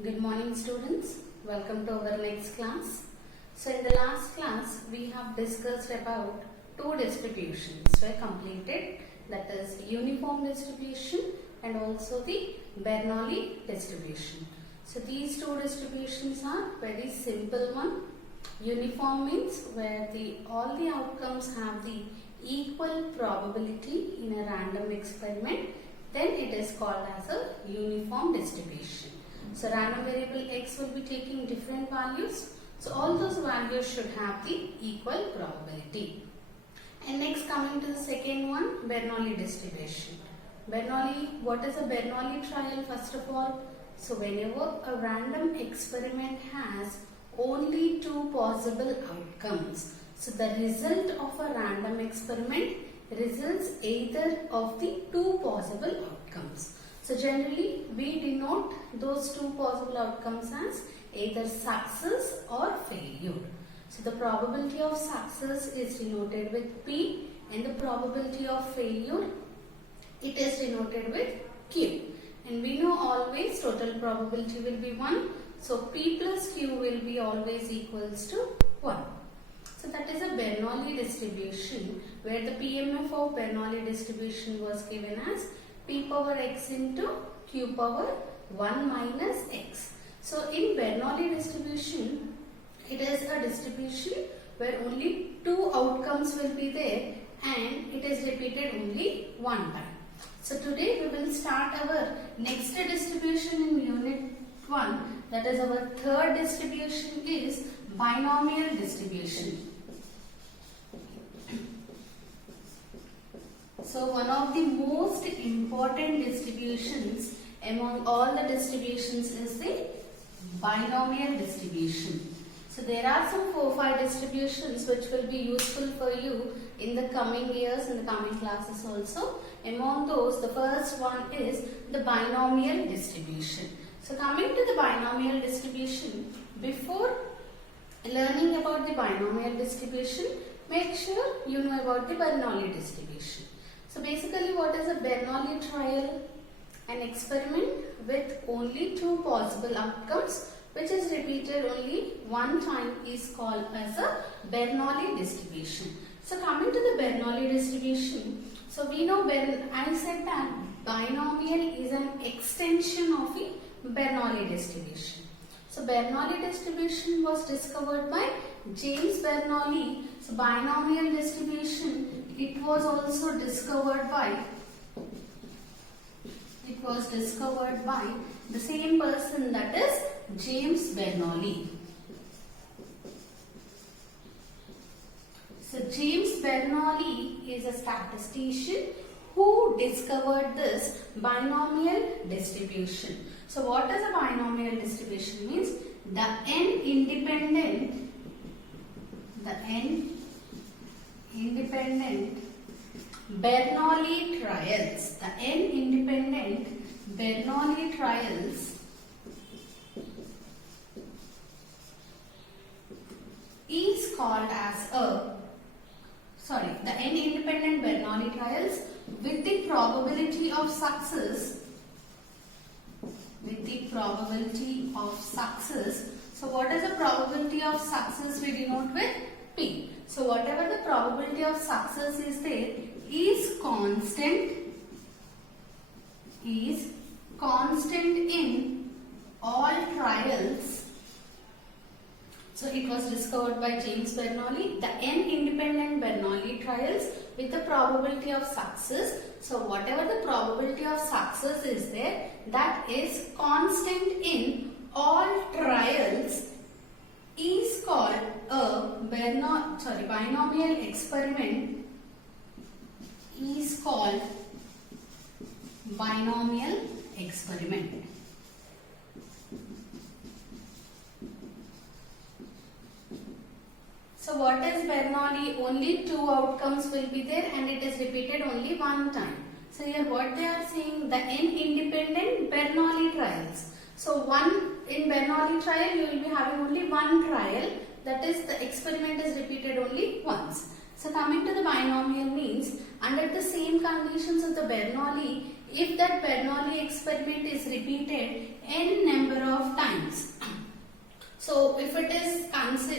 Good morning students. Welcome to our next class. So in the last class we have discussed about two distributions were completed, that is uniform distribution and also the Bernoulli distribution. So these two distributions are very simple one. Uniform means where all the outcomes have the equal probability in a random experiment, then it is called as a uniform distribution. So random variable x will be taking different values. So all those values should have the equal probability. And next, coming to the second one, Bernoulli distribution. Bernoulli, what is a Bernoulli trial first of all? So whenever a random experiment has only two possible outcomes, so the result of a random experiment results either of the two possible outcomes. So generally we denote those two possible outcomes as either success or failure. So the probability of success is denoted with P and the probability of failure, it is denoted with Q. And we know always total probability will be 1. So P plus Q will be always equals to 1. So that is a Bernoulli distribution where the PMF of Bernoulli distribution was given as P power x into Q power 1 minus x. So in Bernoulli distribution, it is a distribution where only two outcomes will be there and it is repeated only one time. So today we will start our next distribution in unit 1, that is our third distribution is binomial distribution. So one of the most important distributions among all the distributions is the binomial distribution. So there are some 4-5 distributions which will be useful for you in the coming years, in the coming classes also. Among those, the first one is the binomial distribution. So coming to the binomial distribution, before learning about the binomial distribution, make sure you know about the Bernoulli distribution. So basically, what is a Bernoulli trial? An experiment with only two possible outcomes which is repeated only one time is called as a Bernoulli distribution. So coming to the Bernoulli distribution, so we know I said that binomial is an extension of the Bernoulli distribution. So Bernoulli distribution was discovered by James Bernoulli. So binomial distribution, it was also discovered by the same person, that is James Bernoulli. So James Bernoulli is a statistician who discovered this binomial distribution. So what is a binomial distribution? Means the n independent Bernoulli trials, the n independent Bernoulli trials is called as the n independent Bernoulli trials with the probability of success, So what is the probability of success we denote with P. So whatever the probability of success is there is constant in all trials. So it was discovered by James Bernoulli, the n independent Bernoulli trials with the probability of success. So whatever the probability of success is there, that is constant in all trials is called a binomial experiment is called binomial experiment. So what is Bernoulli? Only two outcomes will be there and it is repeated only one time. So here what they are saying, the n independent Bernoulli trials. So in Bernoulli trial you will be having only one trial, that is the experiment is repeated only once. So coming to the binomial means under the same conditions of the Bernoulli, if that Bernoulli experiment is repeated n number of times, if it is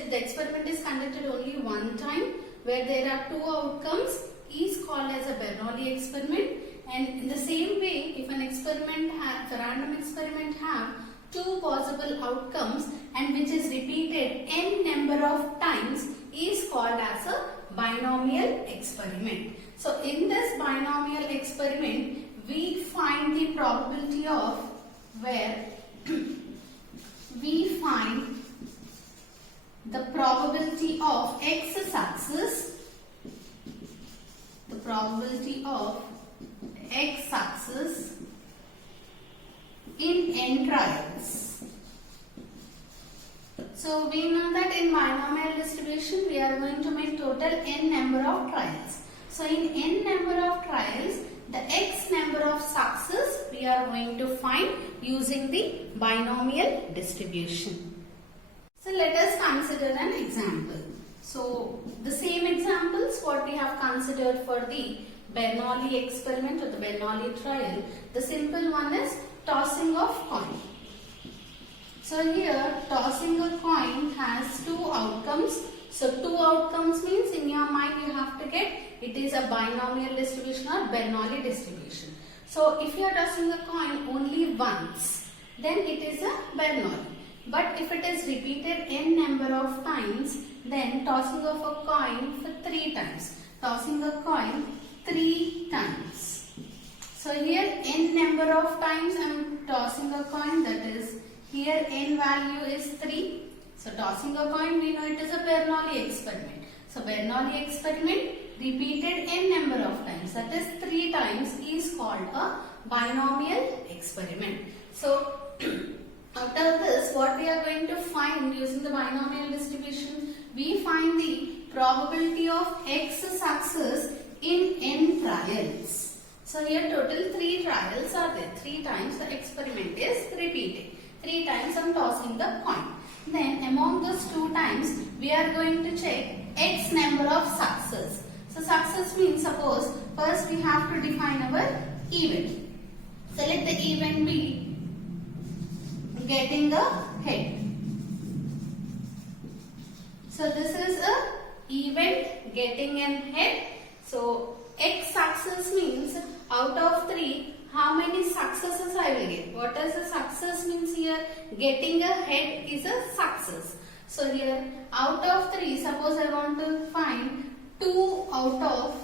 the experiment is conducted only one time, where there are two outcomes, is called as a Bernoulli experiment. And in the same way, if an experiment the random experiment have two possible outcomes and which is repeated n number of times, is called as a binomial experiment. So in this binomial experiment, we find the probability of where we find the probability of x success, the probability of x success in n trials. So we know that in binomial distribution we are going to make total n number of trials. So in n number of trials, the x number of success we are going to find using the binomial distribution. So let us consider an example. So the same examples what we have considered for the Bernoulli experiment or the Bernoulli trial. The simple one is tossing of coin. So here tossing a coin has two outcomes. So two outcomes means in your mind you have to get it is a binomial distribution or Bernoulli distribution. So if you are tossing a coin only once, then it is a Bernoulli. But if it is repeated n number of times, then tossing of a coin for 3 times. Tossing a coin 3 times. So here n number of times I am tossing a coin, that is here n value is 3. So tossing a coin, we know it is a Bernoulli experiment. So Bernoulli experiment repeated n number of times, that is 3 times, is called a binomial experiment. So after this, what we are going to find using the binomial distribution, we find the probability of x success in n trials. So here total 3 trials are there. 3 times the experiment is repeated. 3 times I am tossing the coin. Then among those 2 times, we are going to check x number of success. So success means, suppose first we have to define our event. So let the event be getting a head. So this is a event getting an head. So x success means out of 3, how many successes I will get? What does the success means here? Getting a head is a success. So here out of 3, suppose I want to find 2 out of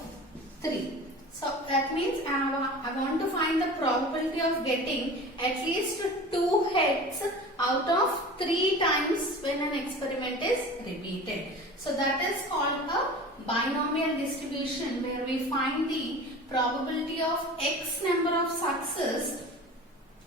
3. So that means I want to find the probability of getting at least 2 heads out of 3 times when an experiment is repeated. So that is called a binomial distribution, where we find the probability of x number of success,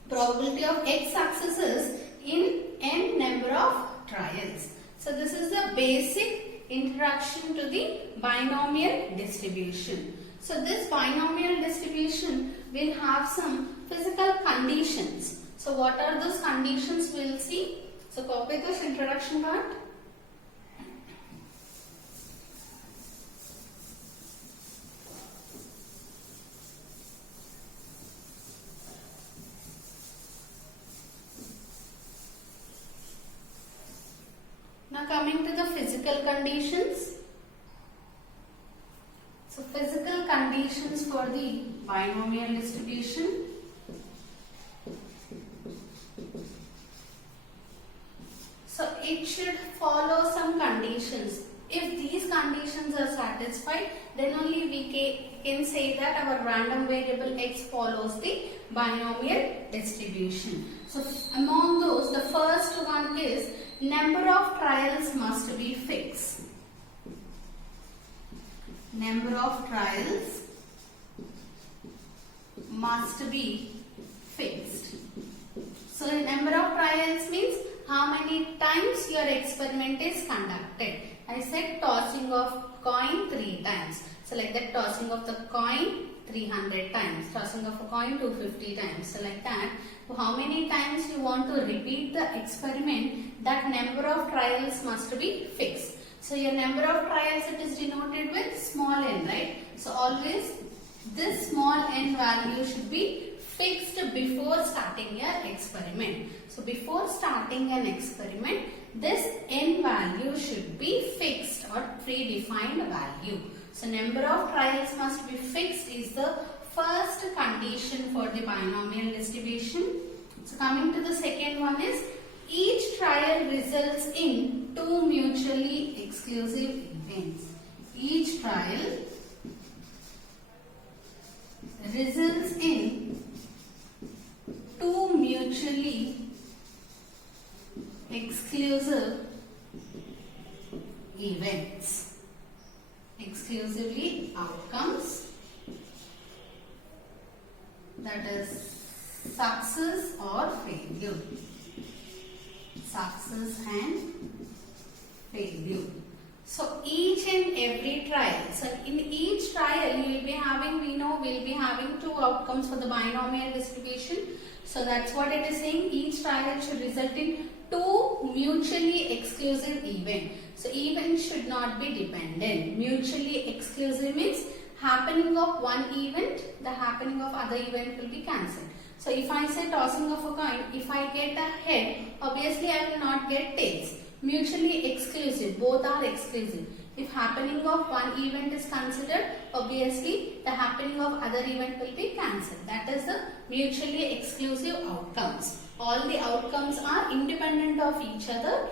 probability of x successes in n number of trials. So this is the basic introduction to the binomial distribution. So this binomial distribution will have some physical conditions. So what are those conditions we will see. So copy this introduction part. Now coming to the physical conditions. So physical conditions for the binomial distribution. So it should follow some conditions. If these conditions are satisfied, then only we can say that our random variable x follows the binomial distribution. So among those, the first one is number of trials must be fixed. Number of trials must be fixed. So the number of trials means how many times your experiment is conducted. I said tossing of coin 3 times. So like that, tossing of the coin 300 times, tossing of a coin 250 times. So like that, so how many times you want to repeat the experiment, that number of trials must be fixed. So your number of trials, it is denoted with small n, right? So always this small n value should be fixed before starting your experiment. So before starting an experiment, this n value should be fixed or predefined value. So number of trials must be fixed is the first condition for the binomial distribution. So coming to the second one is each trial results in two mutually exclusive events. Each trial results in two mutually exclusive events, exclusively outcomes, that is success or failure. Success and failure. So each and every trial, so in each trial you will be having, we know we will be having two outcomes for the binomial distribution. So that's what it is saying, each trial should result in two mutually exclusive events. So event should not be dependent. Mutually exclusive means happening of one event, the happening of other event will be cancelled. So if I say tossing of a coin, if I get a head, obviously I will not get tails. Mutually exclusive, both are exclusive. If happening of one event is considered, obviously the happening of other event will be cancelled. That is the mutually exclusive outcomes. All the outcomes are independent of each other,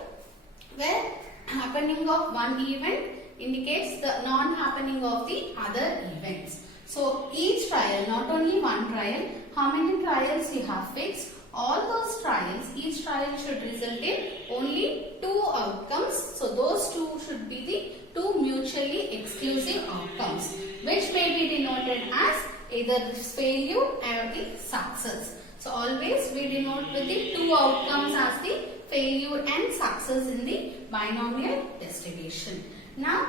where happening of one event indicates the non-happening of the other events. So each trial, not only one trial, how many trials you have fixed? All those trials, each trial should result in only two outcomes. So those two should be the two mutually exclusive outcomes, which may be denoted as either failure or the success. So always we denote with the two outcomes as the failure and success in the binomial distribution. Now,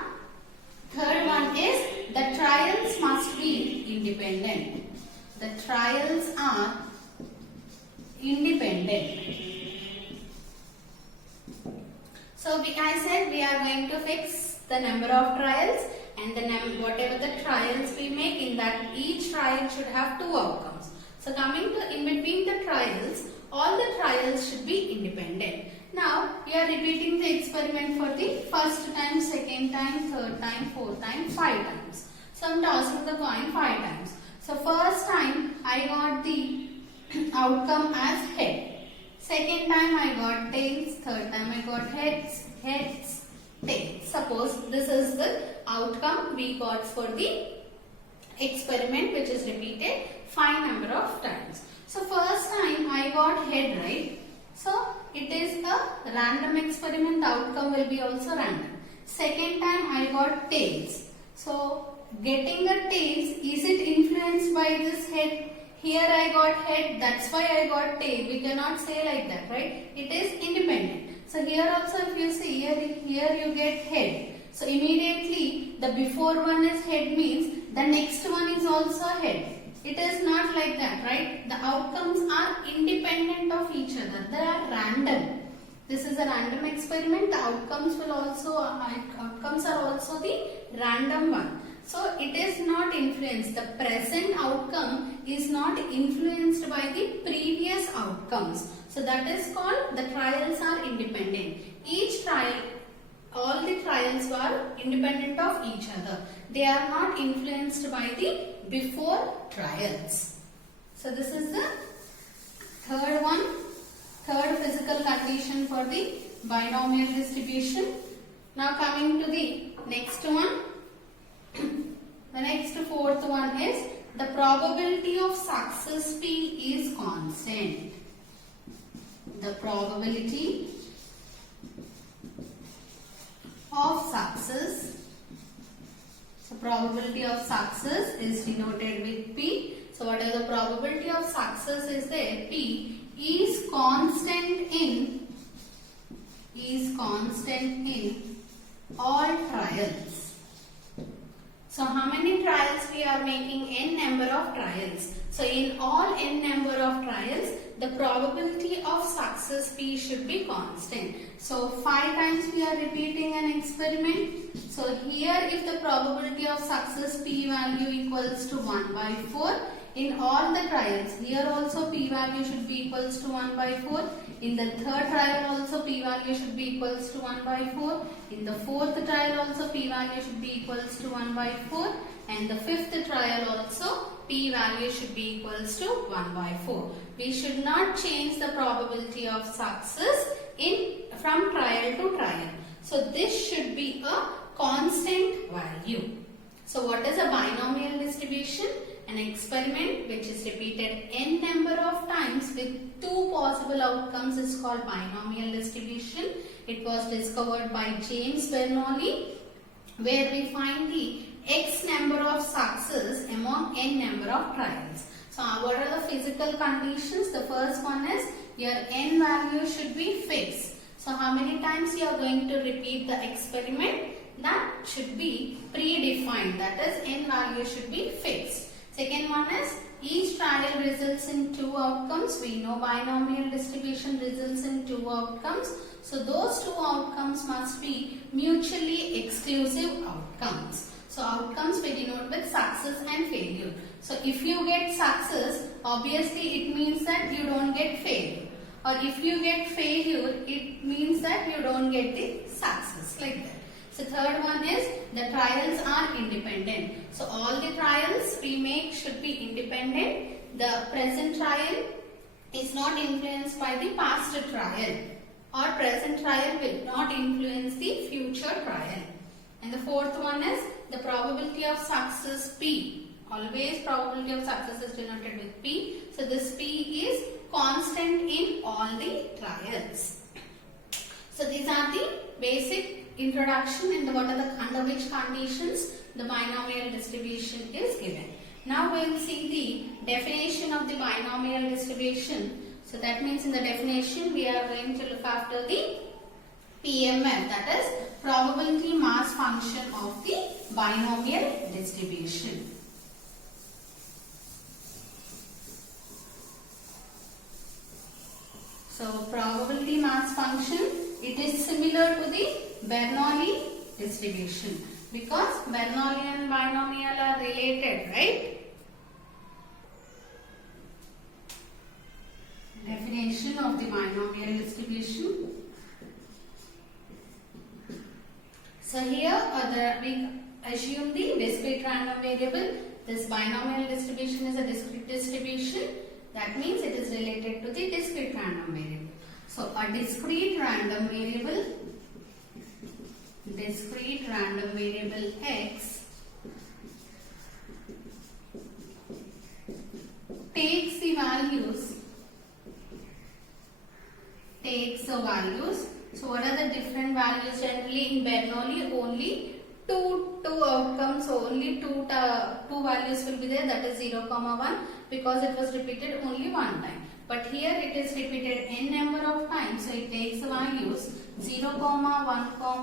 third one is the trials must be independent. The trials are independent. So I said we are going to fix the number of trials, and the whatever the trials we make, in that each trial should have two outcomes. So coming to in between the trials, all the trials should be independent. Now we are repeating the experiment for the first time, second time, third time, fourth time, 5 times. So I am tossing the coin 5 times. So first time I got the outcome as head. Second time I got tails. Third time I got heads, tails. Suppose this is the outcome we got for the experiment, which is repeated 5 number of times. So first time I got head, right? So it is a random experiment. The outcome will be also random. Second time I got tails. So getting a tails, is it influenced by this head? Here I got head, that's why I got tail. We cannot say like that, right? It is independent. So here also if you see, here you get head. So immediately the before one is head means the next one is also head. It is not like that, right? The outcomes are independent of each other. They are random. This is a random experiment. The outcomes are also the random one. So it is not influenced. The present outcome is not influenced by the previous outcomes. So that is called the trials are independent. Each trial, all the trials are independent of each other. They are not influenced by the before trials. So this is the third one, third physical condition for the binomial distribution. Now coming to the next one. The next fourth one is the probability of success P is constant. The probability of success. So probability of success is denoted with P. So whatever the probability of success is there, P is constant in all trials. So how many trials we are making? N number of trials. So in all n number of trials, the probability of success P should be constant. So 5 times we are repeating an experiment. So here if the probability of success P value equals to 1/4, in all the trials, here also p-value should be equals to 1 by 4. In the third trial also p-value should be equals to 1 by 4. In the fourth trial also p-value should be equals to 1 by 4. And the fifth trial also p-value should be equals to 1 by 4. We should not change the probability of success from trial to trial. So this should be a constant value. So what is a binomial distribution? An experiment which is repeated n number of times with two possible outcomes is called binomial distribution. It was discovered by James Bernoulli, where we find the x number of successes among n number of trials. So what are the physical conditions? The first one is your n value should be fixed. So how many times you are going to repeat the experiment? That should be predefined. That is, n value should be fixed. Second one is each trial results in two outcomes. We know binomial distribution results in two outcomes. So those two outcomes must be mutually exclusive outcomes. So outcomes we denote with success and failure. So if you get success, obviously it means that you don't get failure. Or if you get failure, it means that you don't get the success, like that. So third one is the trials are independent. So all the trials we make should be independent. The present trial is not influenced by the past trial, or present trial will not influence the future trial. And the fourth one is the probability of success P. Always probability of success is denoted with P. So this P is constant in all the trials. So these are the basic introduction and what are the under which conditions the binomial distribution is given. Now we will see the definition of the binomial distribution. So that means in the definition we are going to look after the PMF, that is probability mass function of the binomial distribution. So probability mass function, it is similar to the Bernoulli distribution because Bernoulli and binomial are related, right? Definition of the binomial distribution. So here we assume the discrete random variable. This binomial distribution is a discrete distribution. That means it is related to the discrete random variable. So a discrete random variable x takes the values. So what are the different values? Generally in Bernoulli only two outcomes, only two values will be there, that is 0, 1, because it was repeated only one time. But here it is repeated n number of times, so it takes the values 0, 1, 2,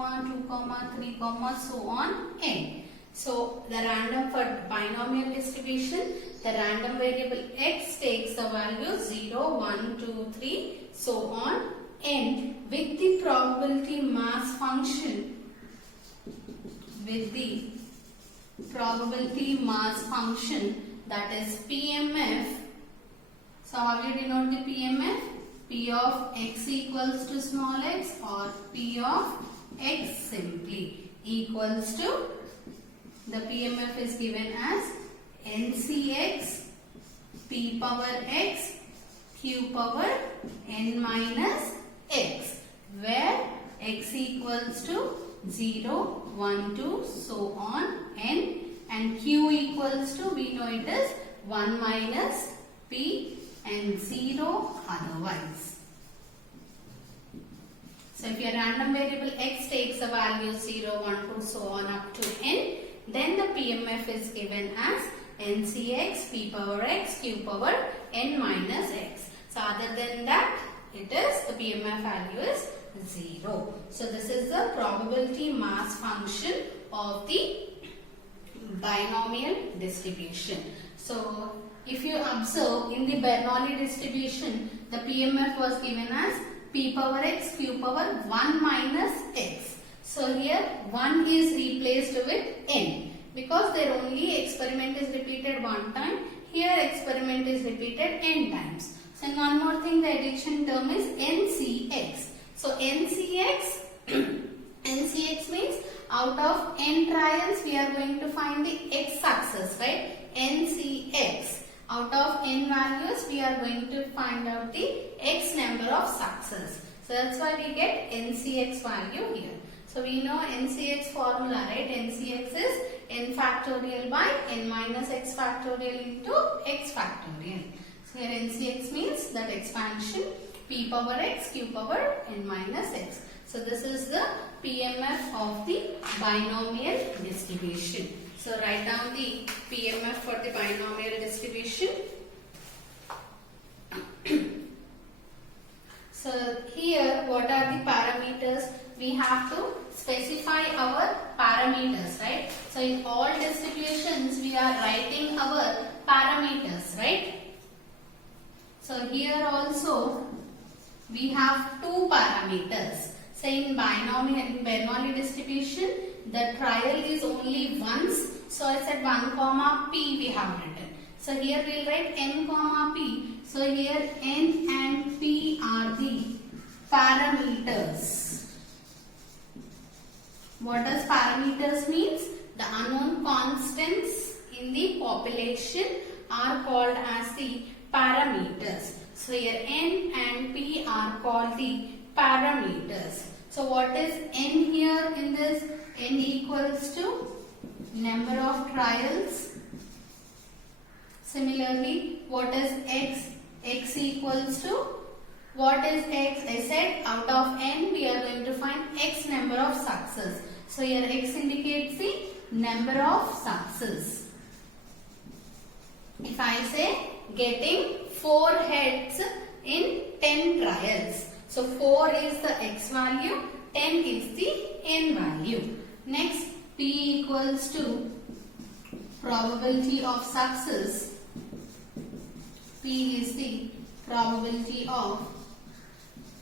3, so on n. So the random for binomial distribution, the random variable x takes the value 0, 1, 2, 3, so on n with the probability mass function. That is PMF. So how we denote the PMF? P of x equals to small x, or P of x simply equals to, the PMF is given as NCX P power x Q power n minus x, where x equals to 0, 1, 2, so on n, and q equals to, we know it is 1 minus p and 0 otherwise. So if your random variable x takes a value 0, 1, 2, so on up to n, then the PMF is given as NCX P power x Q power n minus x. So other than that, it is the PMF value is 0. So this is the probability mass function of the binomial distribution. So if you observe in the Bernoulli distribution, the PMF was given as P power x Q power 1 minus x. So here 1 is replaced with n. Because their only experiment is repeated one time, Here experiment is repeated n times. So one more thing, the addition term is NCX. So NCX, NCX means out of n trials we are going to find the x success, right? NCX. Out of n values we are going to find out the x number of success. So that's why we get NCX value here. So we know NCX formula, right? NCX is n factorial by n minus x factorial into x factorial. So here NCX means that expansion p power x q power n minus x. So this is the PMF of the binomial distribution. So write down the PMF for the binomial distribution. So here what are the parameters? We have to specify our parameters, right? So in all distributions we are writing our parameters, right? So here also we have two parameters. So in Bernoulli distribution, the trial is only once. So I said 1 comma p we have written. So here we will write n comma p. So here n and p are the parameters. What does parameters means? The unknown constants in the population are called as the parameters. So here n and p are called the parameters. So what is n here in this? N equals to number of trials. Similarly, what is x? X equals to, what is x? I said out of n we are going to find x number of success. So here x indicates the number of success. If I say getting 4 heads in 10 trials. So 4 is the x value, 10 is the n value. Next, p equals to probability of success. P is the probability of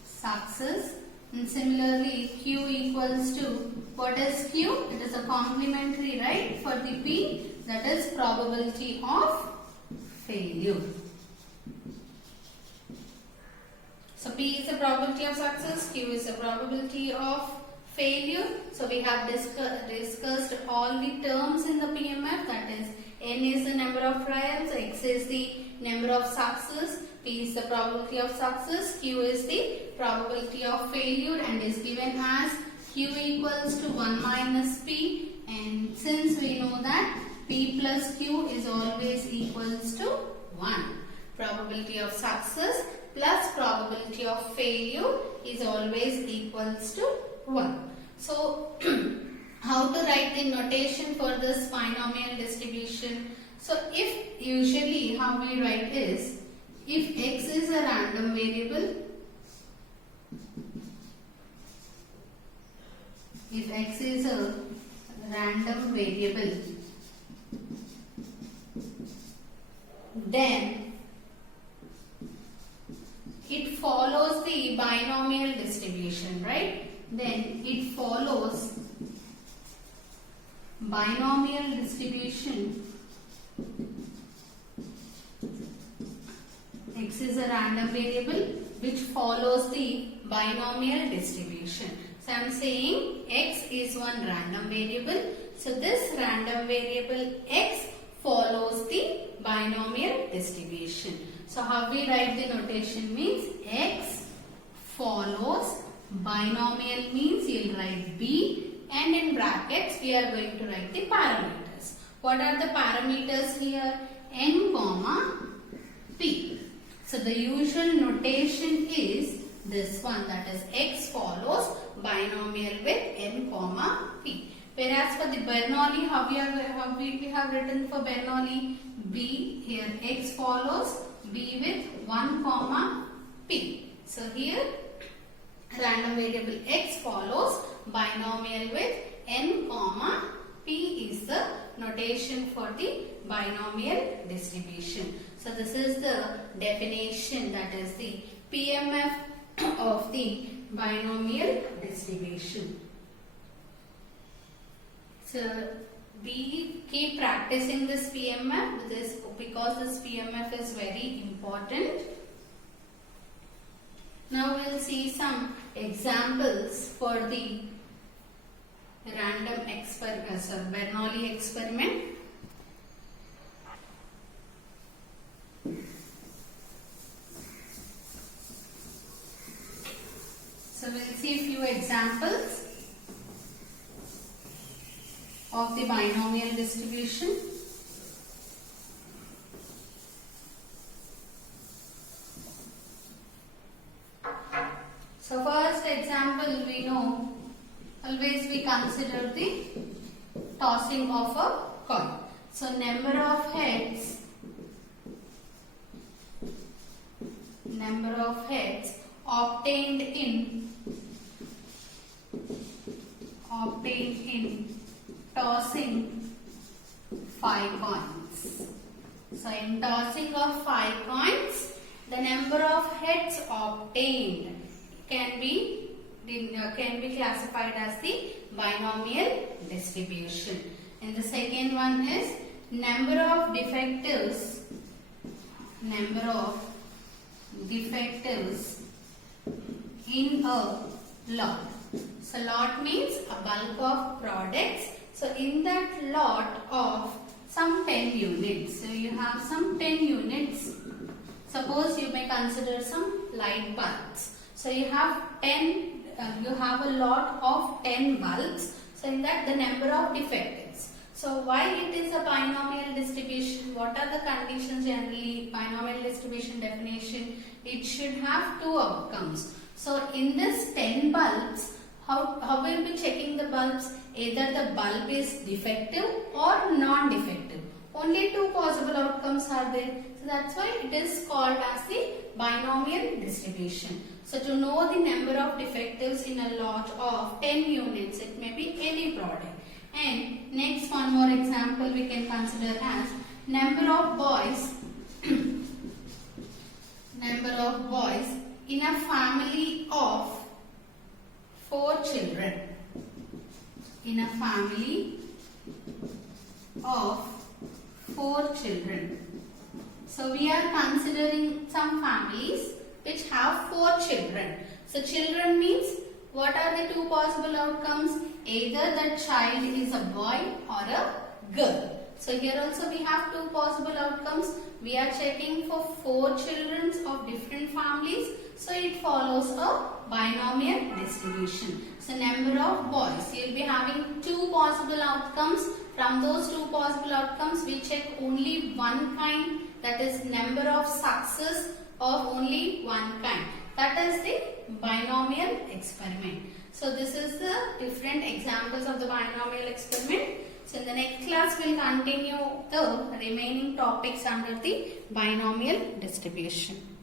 success. And similarly, q equals to, what is q? It is a complementary, right? For the p, that is probability of failure. So p is the probability of success, q is the probability of failure. So we have discussed all the terms in the PMF, that is n is the number of trials, x is the number of success, p is the probability of success, q is the probability of failure, and is given as q equals to 1 minus p. And since we know that p plus q is always equals to 1, probability of success plus probability of failure is always equals to 1. So how to write the notation for this binomial distribution? So if usually how we write is, if x is a random variable, if x is a random variable, then it follows the binomial distribution, right? Then it follows binomial distribution. X is a random variable which follows the binomial distribution. So I am saying x is one random variable. So this random variable x follows the binomial distribution. So how we write the notation means x follows binomial means you will write b, and in brackets we are going to write the parameters. What are the parameters here? N comma p. So the usual notation is this one, that is x follows binomial with n comma p. Whereas for the Bernoulli, how we have written for Bernoulli? B, here x follows b with 1 comma p. So here random variable x follows binomial with n comma p is the notation for the binomial distribution. So this is the definition, that is the PMF of the binomial distribution. So keep practicing this PMF because this PMF is very important. Now we'll see some examples for the Bernoulli experiment. So we'll see a few examples of the binomial distribution. So first example, we know always we consider the tossing of a coin. So number of heads obtained in tossing 5 coins. So in tossing of 5 coins, the number of heads obtained can be classified as the binomial distribution. And the second one is number of defectives in a lot. So lot means a bulk of products. So in that lot of some 10 units. So you have some 10 units. Suppose you may consider some light bulbs. So you have a lot of 10 bulbs. So in that the number of defectives. So why it is a binomial distribution? What are the conditions generally? Binomial distribution definition. It should have 2 outcomes. So in this 10 bulbs, how will be checking the bulbs? Either the bulb is defective or non-defective. Only 2 possible outcomes are there. So that's why it is called as the binomial distribution. So to know the number of defectives in a lot of 10 units, it may be any product. And next one more example we can consider as number of boys in a family of 4 children. In a family of 4 children. So we are considering some families which have 4 children. So children means what are the 2 possible outcomes? Either the child is a boy or a girl. So here also we have 2 possible outcomes. We are checking for 4 children of different families. So it follows a binomial distribution. So number of boys, you will be having 2 possible outcomes. From those 2 possible outcomes, we check only one kind, that is number of success of only one kind. That is the binomial experiment. So this is the different examples of the binomial experiment. So in the next class, we will continue the remaining topics under the binomial distribution.